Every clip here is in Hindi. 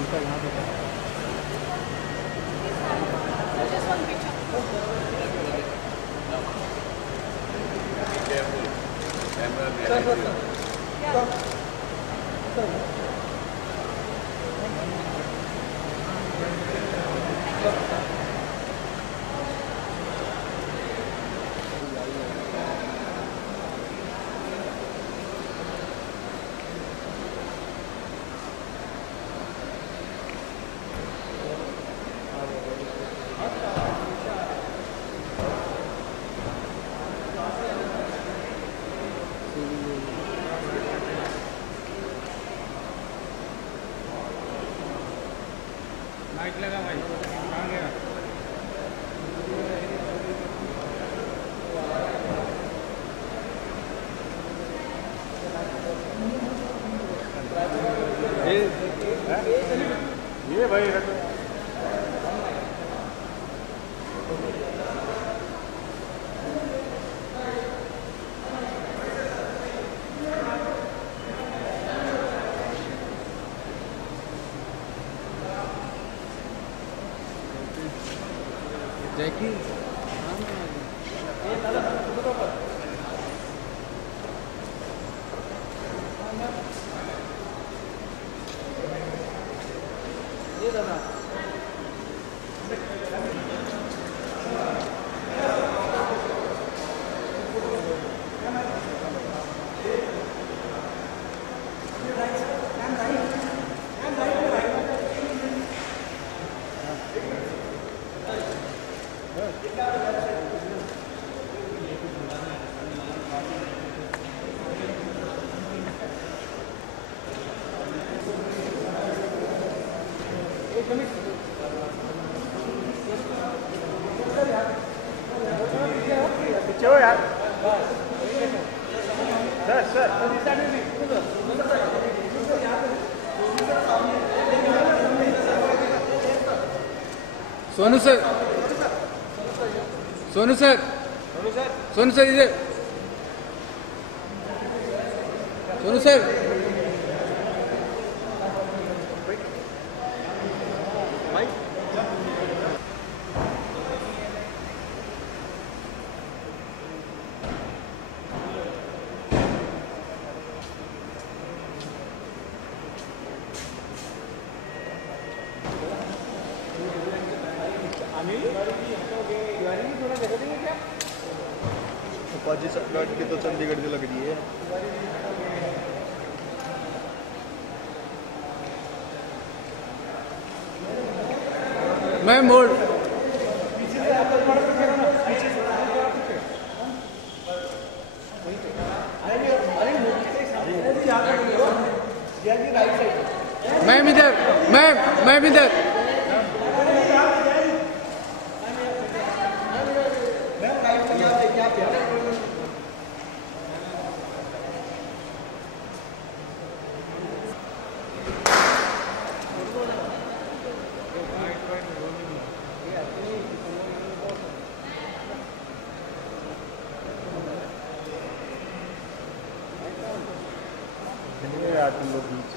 हमका यहाँ पे लाइट लगा भाई, कहाँ गया? ये भाई रखो। जैकी ये दादा पीछे हो यार। Sir Sonu sir, Sonu sir, Sonu sir इधर, सोनू सर। फौजी गाड़ी की तो चंडीगढ़ की लग रही है। मैं मोड़ मैम इधर, मैम इधर। यार तुम लोग बीच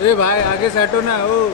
अरे भाई आगे से हटो ना। ओ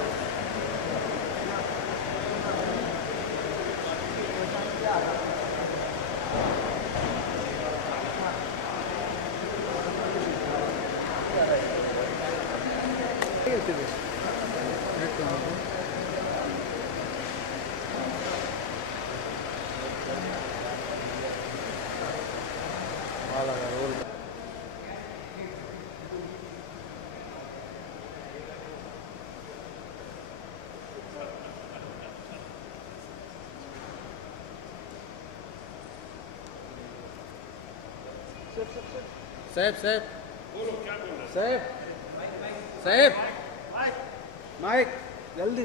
साहब साहब साहब साहब माइक जल्दी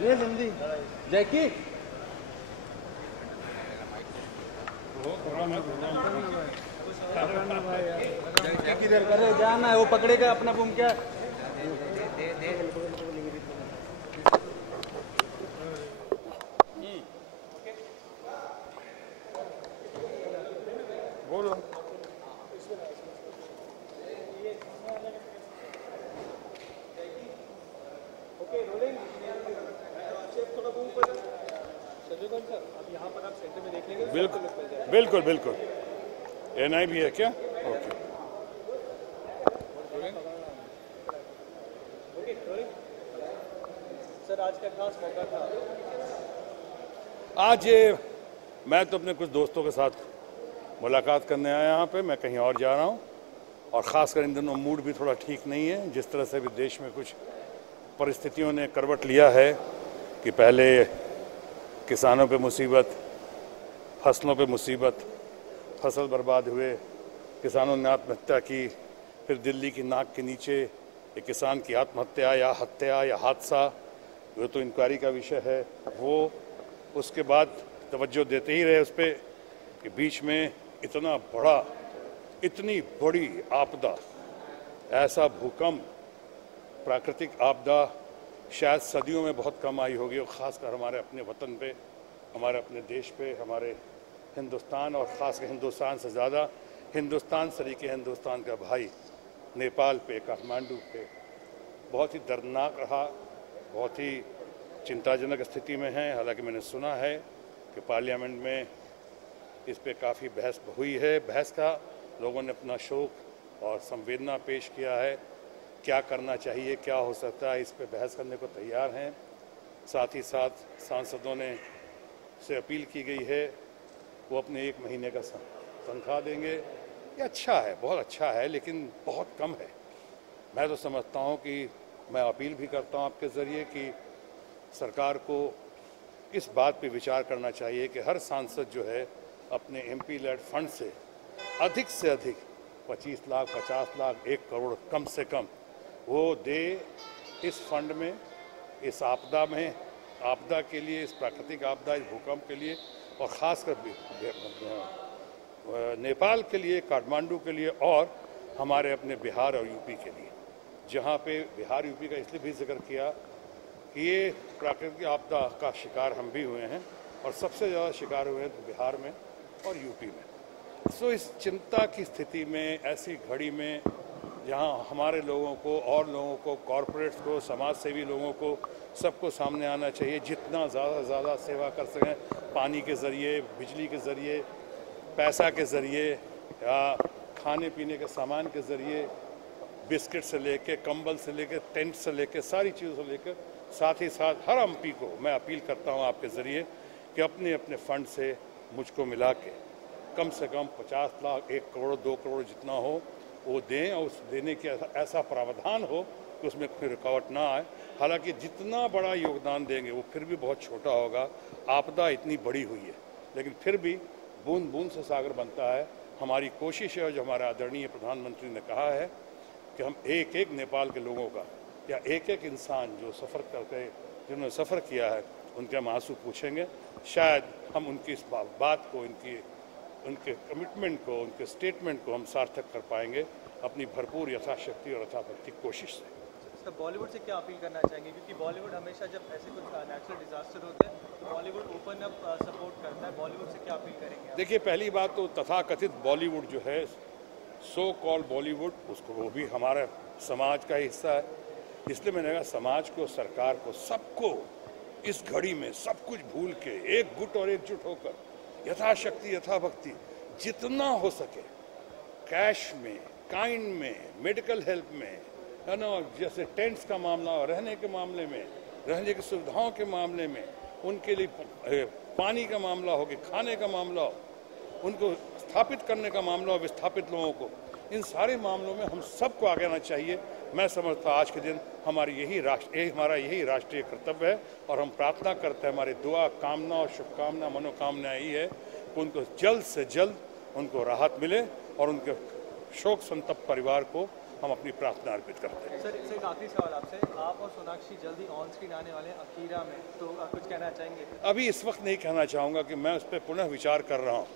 ले जल्दी जैकी किधर करे जाना है वो पकड़ेगा अपना बुम क्या बोलो बिल्कुल बिल्कुल बिल्कुल एनआई भी है क्या? ओके सर आज का खास मौका था। आज ये मैं तो अपने कुछ दोस्तों के साथ मुलाकात करने आया यहाँ पे, मैं कहीं और जा रहा हूँ और ख़ासकर इन दिनों मूड भी थोड़ा ठीक नहीं है। जिस तरह से भी देश में कुछ परिस्थितियों ने करवट लिया है कि पहले किसानों पे मुसीबत, फसलों पे मुसीबत, फसल बर्बाद हुए, किसानों ने आत्महत्या की, फिर दिल्ली की नाक के नीचे एक किसान की आत्महत्या या हत्या या हादसा, वो तो इंक्वायरी का विषय है। वो उसके बाद तवज्जो देते ही रहे उस पर कि बीच में इतना बड़ा, इतनी बड़ी आपदा, ऐसा भूकंप, प्राकृतिक आपदा शायद सदियों में बहुत कम आई होगी, और ख़ासकर हमारे अपने वतन पे, हमारे अपने देश पे, हमारे हिंदुस्तान, और ख़ासकर हिंदुस्तान से ज़्यादा हिंदुस्तान सरीके हिंदुस्तान का भाई नेपाल पे, काठमांडू पे बहुत ही दर्दनाक रहा, बहुत ही चिंताजनक स्थिति में है। हालांकि मैंने सुना है कि पार्लियामेंट में इस पे काफ़ी बहस हुई है। बहस का लोगों ने अपना शोक और संवेदना पेश किया है, क्या करना चाहिए, क्या हो सकता है, इस पे बहस करने को तैयार हैं। साथ ही साथ सांसदों ने से अपील की गई है वो अपने 1 महीने का तनख्वाह देंगे। ये अच्छा है, बहुत अच्छा है, लेकिन बहुत कम है। मैं तो समझता हूँ कि मैं अपील भी करता हूँ आपके ज़रिए कि सरकार को इस बात पे विचार करना चाहिए कि हर सांसद जो है अपने MP लेड फंड से अधिक 25 लाख, 50 लाख, 1 करोड़ कम से कम वो दे इस फंड में, इस आपदा में, आपदा के लिए, इस प्राकृतिक आपदा, इस भूकंप के लिए, और ख़ासकर नेपाल के लिए, काठमांडू के लिए, और हमारे अपने बिहार और यूपी के लिए। जहाँ पे बिहार यूपी का इसलिए भी जिक्र किया कि ये प्राकृतिक आपदा का शिकार हम भी हुए हैं, और सबसे ज़्यादा शिकार हुए हैं तो बिहार में और यूपी में। सो इस चिंता की स्थिति में, ऐसी घड़ी में जहाँ हमारे लोगों को और लोगों को, कॉरपोरेट्स को, समाज सेवी लोगों को, सबको सामने आना चाहिए, जितना ज़्यादा से ज़्यादा सेवा कर सकें, पानी के ज़रिए, बिजली के ज़रिए, पैसा के ज़रिए, या खाने पीने के सामान के ज़रिए, बिस्किट से लेके, कंबल से लेके, टेंट से लेके, सारी चीज़ों से लेकर। साथ ही साथ हर MP को मैं अपील करता हूँ आपके ज़रिए कि अपने अपने फंड से मुझको मिला के कम से कम 50 लाख, 1 करोड़, 2 करोड़ जितना हो वो दें, और उस देने के ऐसा प्रावधान हो कि उसमें कोई रुकावट ना आए। हालांकि जितना बड़ा योगदान देंगे वो फिर भी बहुत छोटा होगा। आपदा इतनी बड़ी हुई है, लेकिन फिर भी बूंद बूंद से सागर बनता है। हमारी कोशिश है, और जो हमारा आदरणीय प्रधानमंत्री ने कहा है कि हम एक एक नेपाल के लोगों का, या एक एक इंसान जो सफ़र करके, जिन्होंने सफ़र किया है, उनके हम आंसू पूछेंगे। शायद हम उनकी इस बात को, उनके कमिटमेंट को, उनके स्टेटमेंट को हम सार्थक कर पाएंगे अपनी भरपूर यथाशक्ति और यथाभक्ति कोशिश से। सर, बॉलीवुड से क्या अपील करना चाहेंगे, क्योंकि बॉलीवुड हमेशा जब ऐसे कुछ नेचुरल डिजास्टर होते हैं तो बॉलीवुड ओपन अप सपोर्ट करता है, बॉलीवुड से क्या अपील करेंगे आप? देखिए, पहली बात तो तथाकथित बॉलीवुड जो है, सो कॉल बॉलीवुड, उसको वो भी हमारे समाज का हिस्सा है। इसलिए मैंने कहा समाज को, सरकार को, सबको इस घड़ी में सब कुछ भूल के एक गुट और एकजुट होकर यथाशक्ति, यथाभक्ति, जितना हो सके कैश में, काइंड में, मेडिकल हेल्प में, है ना, जैसे टेंट्स का मामला हो, रहने के मामले में, रहने की सुविधाओं के मामले में, उनके लिए पानी का मामला हो कि खाने का मामला हो, उनको स्थापित करने का मामला हो, विस्थापित लोगों को, इन सारे मामलों में हम सबको आगे आना चाहिए। मैं समझता आज के दिन हमारा यही राष्ट्रीय कर्तव्य है और हम प्रार्थना करते हैं, हमारी दुआ, कामना और शुभकामना, मनोकामना यही है कि उनको जल्द से जल्द उनको राहत मिले और उनके शोक संतप्त परिवार को हम अपनी प्रार्थना अर्पित करते हैं। सर एक आखिरी सवाल आपसे, आप और सोनाक्षी जल्दी ऑन स्क्रीन आने वाले हैं अकीरा में, तो आप कुछ कहना चाहेंगे? अभी इस वक्त नहीं कहना चाहूँगा कि मैं उस पर पुनः विचार कर रहा हूँ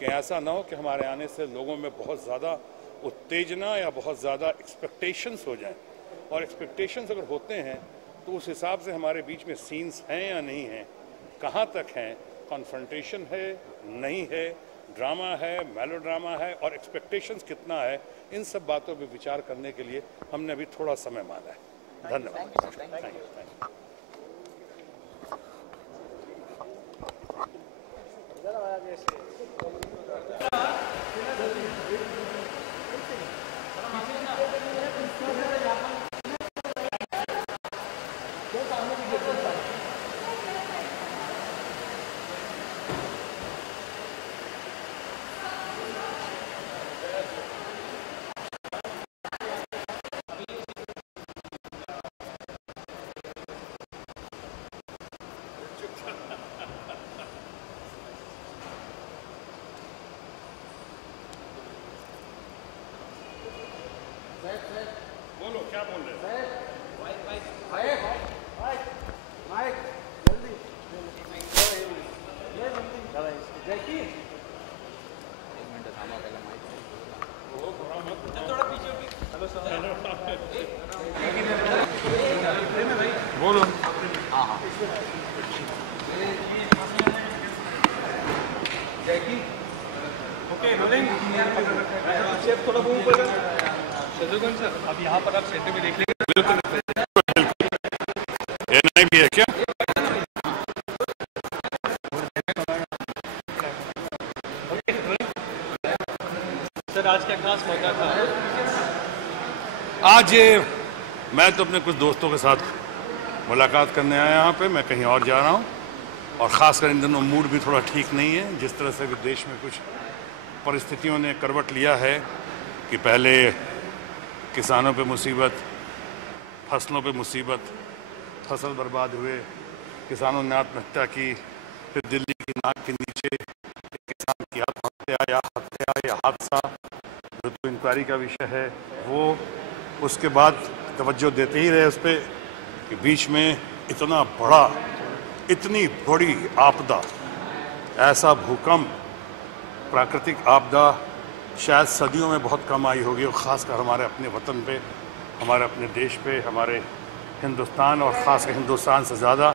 कि ऐसा ना हो कि हमारे आने से लोगों में बहुत ज़्यादा उत्तेजना या बहुत ज़्यादा एक्सपेक्टेशंस हो जाएं, और एक्सपेक्टेशंस अगर होते हैं तो उस हिसाब से हमारे बीच में सीन्स हैं या नहीं हैं, कहाँ तक हैं, कॉन्फ्रंटेशन है नहीं है, ड्रामा है, मेलोड्रामा है, और एक्सपेक्टेशंस कितना है, इन सब बातों पर विचार करने के लिए हमने अभी थोड़ा समय मांगा है। धन्यवाद। बोलो, क्या बोल रहे हैं? बोलो। Okay, rolling. शेफ थोड़ा मूव करो। शत्रुघ्न सर, अब यहाँ पर आप सेंटर में देख लेंगे। बिल्कुल ये नहीं भी है क्या? सर आज क्या खास मौका था? आज मैं तो अपने कुछ दोस्तों के साथ मुलाकात करने आया यहाँ पे, मैं कहीं और जा रहा हूँ, और ख़ासकर इन दिनों मूड भी थोड़ा ठीक नहीं है। जिस तरह से देश में कुछ परिस्थितियों ने करवट लिया है कि पहले किसानों पे मुसीबत, फसलों पे मुसीबत, फसल बर्बाद हुए, किसानों ने आत्महत्या की, फिर दिल्ली की नाक के नीचे एक किसान की आत्महत्या या हादसा जो तो इंक्वायरी का विषय है वो, उसके बाद तवज्जो देते ही रहे उस पर कि बीच में इतनी बड़ी आपदा, ऐसा भूकंप, प्राकृतिक आपदा शायद सदियों में बहुत कम आई होगी, और ख़ासकर हमारे अपने वतन पे, हमारे अपने देश पे, हमारे हिंदुस्तान और ख़ासकर हिंदुस्तान से ज़्यादा